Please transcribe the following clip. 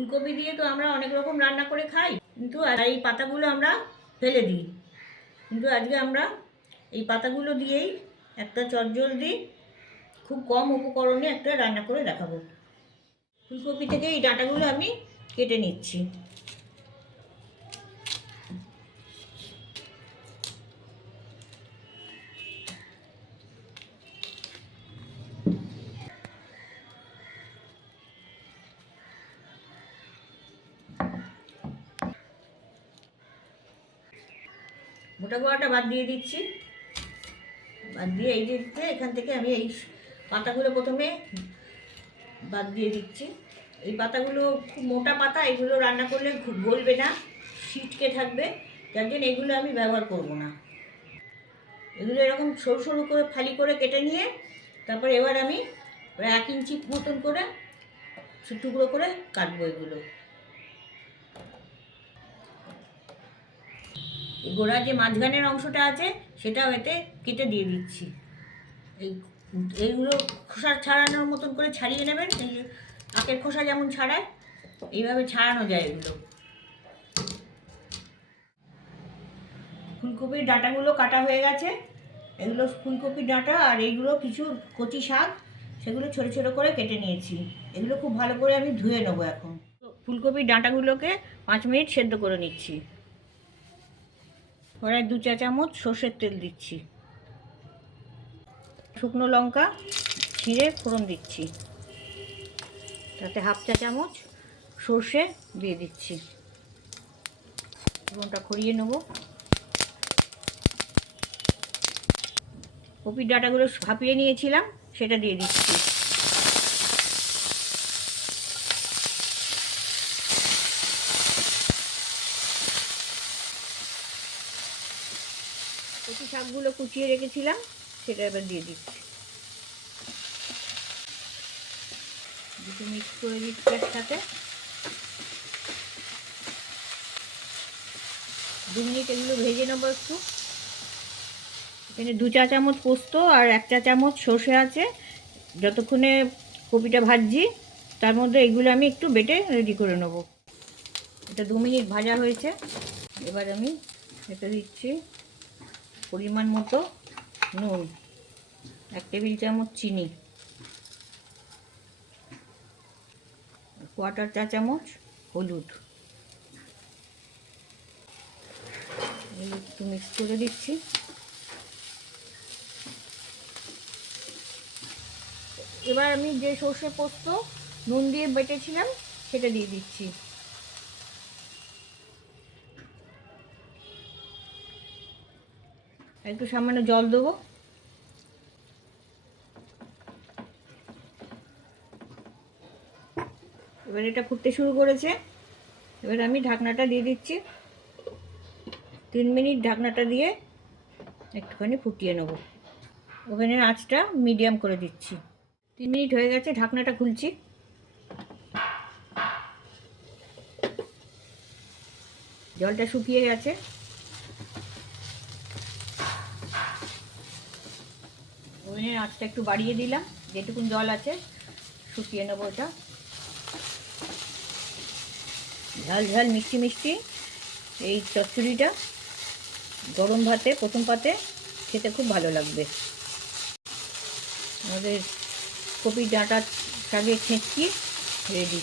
ফুলকপি দিয়ে তো আমরা অনেক রকম রান্না করে খাই, কিন্তু আর এই পাতাগুলো আমরা ফেলে দিই। কিন্তু আজকে আমরা এই পাতাগুলো দিয়েই একটা চটজলদি খুব কম উপকরণে একটা রান্না করে দেখাবো। ফুলকপি থেকে এই ডাঁটাগুলো আমি কেটে নিচ্ছি। মোটা গোড়াটা বাদ দিয়ে দিচ্ছি। বাদ দিয়ে এই যে এখান থেকে আমি এই পাতাগুলো প্রথমে বাদ দিয়ে দিচ্ছি। এই পাতাগুলো খুব মোটা পাতা, এগুলো রান্না করলে খুব গলবে না, ছিটকে থাকবে, যার জন্য এগুলো আমি ব্যবহার করব না। এগুলো এরকম সরু সরু করে ফালি করে কেটে নিয়ে তারপর এবার আমি প্রায় 1 ইঞ্চি মতন করে টুকরো করে কাটবো এগুলো। এই গোড়ার যে মাঝখানের অংশটা আছে সেটাও এতে কেটে দিয়ে দিচ্ছি। এইগুলো খোসা ছাড়ানোর মতন করে ছাড়িয়ে নেবেন। এই আখের খোসা যেমন ছাড়ায় এইভাবে ছাড়ানো যায় এগুলো। ফুলকপির ডাঁটাগুলো কাটা হয়ে গেছে। এগুলো ফুলকপির ডাঁটা, আর এইগুলো কিছু কচি শাক, সেগুলো ছোটো ছোটো করে কেটে নিয়েছি। এগুলো খুব ভালো করে আমি ধুয়ে নেবো। এখন ফুলকপির ডাঁটাগুলোকে 5 মিনিট সেদ্ধ করে নিচ্ছি। কড়াই 2 চা চামচ সর্ষের তেল দিচ্ছি। শুকনো লঙ্কা ছিঁড়ে ফোড়ন দিচ্ছি। তাতে 1/2 চা চামচ সর্ষে দিয়ে দিচ্ছি। ফোড়নটা খড়িয়ে নেব। কপির ডাঁটাগুলো ভাপিয়ে নিয়েছিলাম, সেটা দিয়ে দিচ্ছি। কচি শাকগুলো কুচিয়ে রেখেছিলাম, সেটা এবার দিয়ে দিচ্ছি। দুটো মিক্স করে দিচ্ছি একসাথে। 2 মিনিট এগুলো ভেজে নেবো একটু। এখানে 2 চা চামচ পোস্ত আর 1 চা চামচ সর্ষে আছে। যতক্ষণে কপিটা ভাজছি তার মধ্যে এগুলো আমি একটু বেটে রেডি করে নেব। এটা 2 মিনিট ভাজা হয়েছে। এবার আমি এতে দিচ্ছি পরিমাণ মতো নুন, 1 টেবিল চামচ চিনি, 1/4 চা চামচ হলুদ। একটু মিক্স করে দিচ্ছি। এবার আমি যে সর্ষে পোস্ত নুন দিয়ে বেটেছিলাম সেটা দিয়ে দিচ্ছি। একটু সামান্য জল দেবো। এবার এটা ফুটতে শুরু করেছে। এবার আমি ঢাকনাটা দিয়ে দিচ্ছি। 3 মিনিট ঢাকনাটা দিয়ে একটুখানি ফুটিয়ে নেব। ওভেনের আঁচটা মিডিয়াম করে দিচ্ছি। 3 মিনিট হয়ে গেছে, ঢাকনাটা খুলছি। জলটা শুকিয়ে গেছে। ওভেনের আঁচটা একটু বাড়িয়ে দিলাম, যেটুকুন জল আছে শুকিয়ে নেবো ওটা। ঝাল ঝাল মিষ্টি মিষ্টি এই চচ্চড়িটা গরম ভাতে প্রথম পাতে খেতে খুব ভালো লাগবে। আমাদের কপির ডাঁটা শাকের ছেঁচকি রেডি।